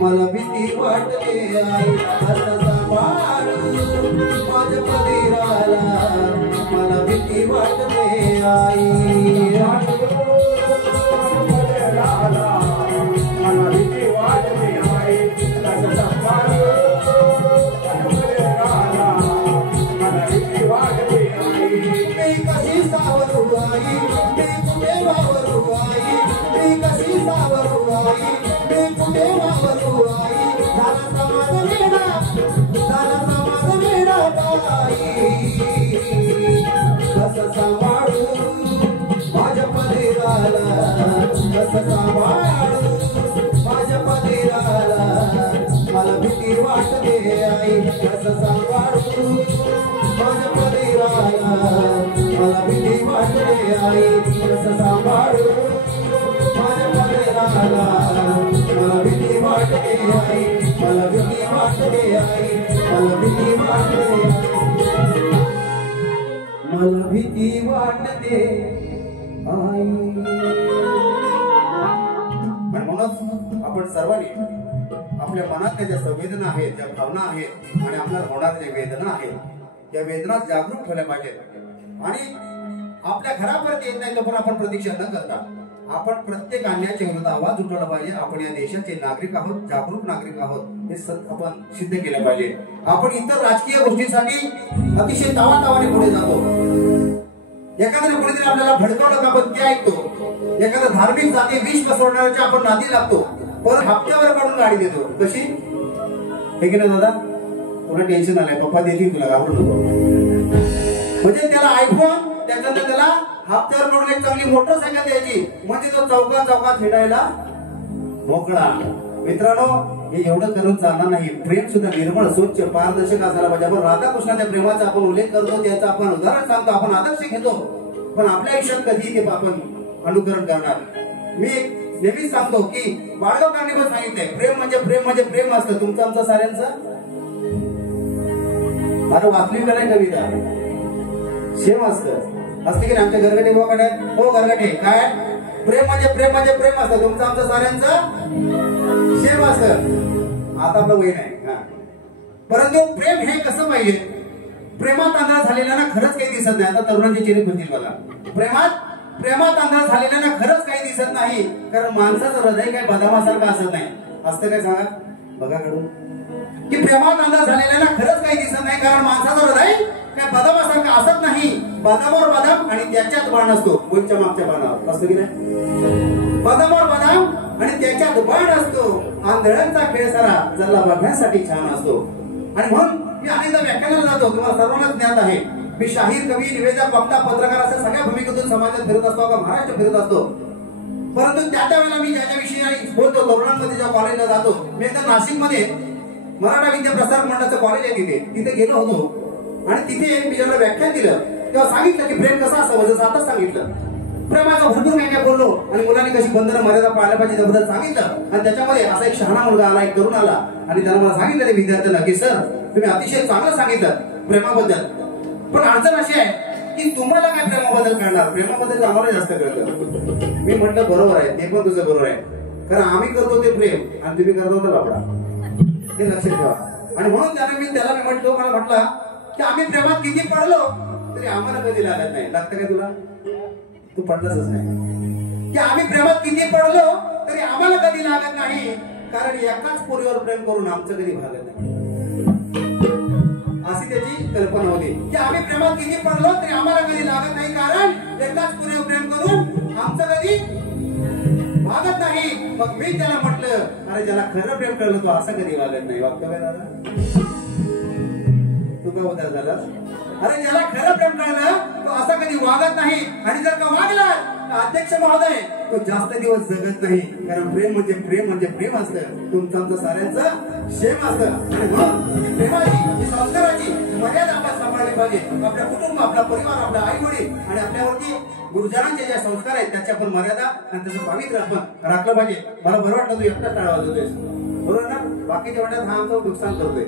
मला भीती वाटते आई आता सांभाळू माझ्या पदिराला मला भीती वाटते आई मला भीती वाटते आई आता सांभाळू मला भीती वाटते आई मी कशी सावरू आई मी कुठे वावरू आई मी कशी सावरू आई मी कुठे वावरू आई झाला समाज वेडा बाई कसं सांभाळू माझ्या पदिराला कसं सांभाळू माझ्या पदिराला मला भीती वाटते आई कसं सांभाळू माझ्या पदिराला मला भीती वाटते आई कसं सांभाळू माझ्या पदिराला मला भीती वाटते आई मला भीती वाटते आई मला भीती वाटते मला भीती वाटते आई म्हणूनच आपण सर्वांनी आपल्या मनातल्या ज्या संवेदना आहेत, ज्या भावना आहेत आणि आपल्याला होणाऱ्या ज्या वेदना आहेत, या वेदना जागरूक ठेवल्या पाहिजेत आणि आपल्या घरापर्यंत येत नाही तर आपण प्रतीक्षा न करता आपण प्रत्येक अन्यायाच्या विरुद्ध आवाज उठवला पाहिजे. आपण या देशाचे नागरिक आहोत, जागरूक नागरिक आहोत, हे आपण सिद्ध केलं पाहिजे. आपण इतर राजकीय गोष्टींसाठी अतिशय तावातावाने पुढे जातो. एखाद्या कोणीतरी आपल्याला भडकवलं का आपण ते ऐकतो. एखाद्या धार्मिक जाती विष पसरवण्याच्या आपण नादी लागतो, पण हप्त्यावर काढून गाडी देतो. कशी हे की नाही दादा? तुला टेन्शन आलंय, पप्पा देतील तुला, घाबरू नको. म्हणजे त्याला ऐकून त्याच्यानंतर त्याला हप्त्यावर काढून एक चांगली मोटरसायकल द्यायची, म्हणजे तो चौकात फिरायला मोकळा. मित्रांनो, हे एवढं करून चालणार नाही. प्रेम सुद्धा निर्मळ, स्वच्छ, पारदर्शक असायला पाहिजे. आपण राधाकृष्णाच्या प्रेमाचा आपण उल्लेख करतो, त्याचा आपण उदाहरण सांगतो, आपण आदर्श घेतो, पण आपल्या आयुष्यात कधी ते आपण अनुकरण करणार. मी नेहमीच सांगतो की बाळगावकरांनी पण सांगितलंय, प्रेम म्हणजे प्रेम म्हणजे प्रेम असतं. तुमचं आमचं साऱ्यांचं आता वाचली का नाही कविता? सेम असतं की आमच्या घरगटे बोकडे हो घरगटे काय प्रेम म्हणजे प्रेम म्हणजे प्रेम असतं. तुमचं आमचं साऱ्यांचं सेम असतं. आता आपलं वय नाही, परंतु प्रेम हे कसं पाहिजे? प्रेमात आंधळ झालेल्यांना खरंच काही दिसत नाही. आता तरुणांचे चेहरे खुलतील मला. प्रेमात आंधळ झालेल्यांना खरंच काही दिसत नाही, कारण माणसाचं हृदय काय बदामासारखं असत नाही. असतं काय सांगा बघा कडून की प्रेमात आंधळ झालेल्यांना खरंच काही दिसत नाही, कारण माणसाचं हृदय काय बदामासारखं असत नाही. बदामावर बदाम आणि त्याच्यात बाण असतो. कोणच्या मागच्या बाणावर असतो की नाही? बदामावर बदाम आणि त्याच्यात बाण असतो. आंधळ्यांचा खेळ सारा जल्ला बघण्यासाठी छान असतो. आणि म्हणून मी अनेकदा व्याख्यानाला जातो, तुम्हाला सर्वांनाच ज्ञात आहे. मी शाहीर, कवी, निवेदक, वक्ता, पत्रकार अशा सगळ्या भूमिकेतून समाजात फिरत असतो का महाराष्ट्र फिरत असतो. परंतु त्या वेळेला मी ज्या विषयी बोलतो, तरुणांमध्ये ज्या कॉलेजला जातो, मी एकदा नाशिकमध्ये मराठा विद्या प्रसारक मंडळाचं कॉलेज आहे, तिथे गेलो होतो. आणि तिथे मी जेव्हा व्याख्यान दिलं तेव्हा सांगितलं की प्रेम कसं असावं. जसं आता सांगितलं, प्रेमाचा भरपूर काय बोललो आणि मुलांनी कशी बंधनं मर्यादा पाळल्या पाहिजे त्याबद्दल सांगितलं. आणि त्याच्यामध्ये असा एक शहाणा मुलगा आला, एक तरुण आला आणि त्याला मला सांगितलं ते विद्यार्थ्यांना की सर तुम्ही अतिशय चांगलं सांगितलं प्रेमाबद्दल, पण अडचण अशी आहे की तुम्हाला काय प्रेमाबद्दल कळणार, प्रेमाबद्दल आम्हाला जास्त कळतं. मी म्हटलं बरोबर आहे, ते पण तुझं बरोबर आहे, कारण आम्ही करतो ते प्रेम आणि तुम्ही करतो तर लापडा, हे लक्षात ठेवा. आणि म्हणून त्याला मी म्हटलं, मला म्हटलं की आम्ही प्रेमात किती पडलो तरी आम्हाला कधी लागत नाही. लागतं काय तुला? तू पडलाच नाही. की आम्ही प्रेमात किती पडलो तरी आम्हाला कधी लागत नाही, कारण एकाच पोरीवर प्रेम करून आमचं कधी भागत नाही. अशी त्याची कल्पना होती की आम्ही प्रेमात किती पडलो तरी आम्हाला कधी लागत नाही, कारण एकाच पोरीवर प्रेम करून आमचं कधी भागत नाही. मग मी त्याला म्हटलं, अरे ज्याला खरं प्रेम कळलं तो असं कधी वागत नाही. वागतो काय दादा? तू काय उदार झाला? अरे ज्याला खरं प्रेम कळलं तो असा कधी वागत नाही. आणि जर का वागला तर अध्यक्ष महोदय तो जास्त दिवस जगत नाही, कारण प्रेम म्हणजे प्रेम असतं. तुमचं आमचं साऱ्यांचं सेम असतं. आणि म्हणून प्रेमाची, संस्काराची मर्यादा आपण सांभाळली पाहिजे. आपल्या कुटुंब, आपला परिवार, आपल्या आई वडील आणि आपल्यावरती गुरुजनांचे जे संस्कार आहेत त्याची आपण मर्यादा आणि त्याचं पावित्र्य आपण राखलं पाहिजे. मला बरं वाटलं तू एकटाच टाळा वाजवतोयस, बरोबर ना? बाकीच्या वाट्यात हा आमचं नुकसान करतोय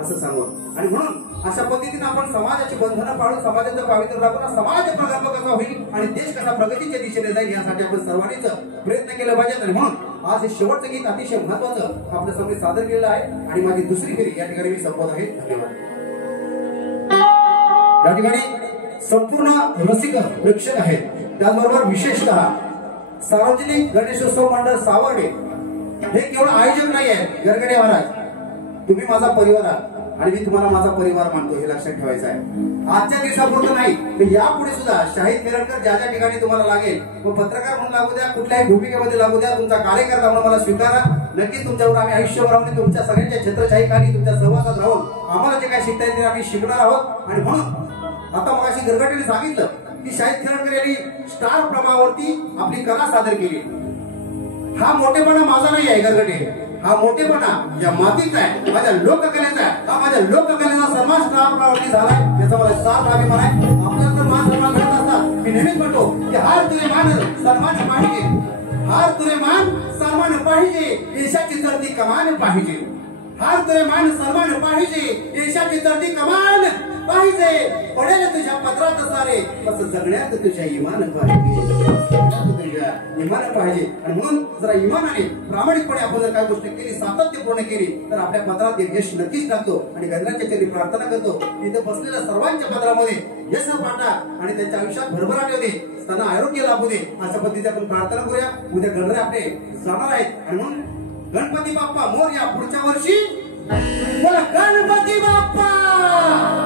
असं सांगून. आणि म्हणून अशा पद्धतीने आपण समाजाची बंधनं पाळून समाजाचं पावित्र्य राखून समाज प्रकल्प कसा होईल आणि देश कसा प्रगतीच्या दिशेने जाईल यासाठी आपण सर्वांनीच प्रयत्न केला पाहिजे. आणि म्हणून आज हे शेवटचं गीत अतिशय महत्वाचं आपल्या समोर सादर केलेलं आहे आणि माझी दुसरी फेरी या ठिकाणी मी संपवत आहे. धन्यवाद. या ठिकाणी संपूर्ण रसिक प्रेक्षक आहेत, त्याचबरोबर विशेषतः सार्वजनिक गणेशोत्सव मंडळ सावर्डे हे केवळ आयोजक नाही आहे. गरगडे महाराज, तुम्ही माझा परिवार आहात आणि मी तुम्हाला माझा परिवार मानतो, हे लक्षात ठेवायचं आहे. आजच्या दिवसापुरतं नाही तर यापुढे सुद्धा शाहीद खेरडकर ज्या ज्या ठिकाणी तुम्हाला लागेल, मग पत्रकार म्हणून लागू द्या, कुठल्याही भूमिकेमध्ये लागू द्या, तुमचा कार्यकर्ता म्हणून मला स्वीकारा. नक्कीच तुमच्यावर आम्ही आयुष्यभर राहून तुमच्या सगळ्यांच्या छत्रछाई खाली तुमच्या सहवासात राहून आम्हाला जे काय शिकता येईल ते आम्ही शिकणार आहोत. आणि म्हणून आता मग अशी गरगटीने सांगितलं की शाहीद खेरडकर यांनी स्टार प्रभावावरती आपली कला सादर केली. हा मोठेपणा माझा नाही आहे गरगटे, हा मोठेपणा या मातीचा आहे, माझ्या लोककलेचा आहे. हा माझ्या लोककलेचा सन्मान स्टार प्रभावावरती झालाय, याचा मला साथ अभिमान आहे. आपल्याला तर मान सन्मान करत असता मी नेहमीच म्हणतो की हार तुरे मान सन्मान पाहिजे, हार तुरे मान सन्मान पाहिजे, देशाची चढती कमान पाहिजे. हार तुरे मान सन्मान पाहिजे, देशाची चढती कमान पाहिजे पडेल तुझ्या पत्रात सारे बस जगण्यात तुझ्या इमान तुझ्या इमान पाहिजे आणि म्हणून जरा इमानाने प्रामाणिकपणे आपण जर काही गोष्ट केली सातत्यपूर्ण केली तर आपल्या पत्रात यश नक्कीच टाकतो आणि गणराजच्या चरणी प्रार्थना करतो इथे बसलेल्या सर्वांच्या पत्रामध्ये यश पाठा आणि त्यांच्या आयुष्यात भरभराट होते त्यांना आरोग्य लाभू दे अशा पद्धतीने आपण प्रार्थना करूया उद्या गणराज आपले जाणार आहेत आणि म्हणून गणपती बाप्पा मोरया पुढच्या वर्षी गणपती बाप्पा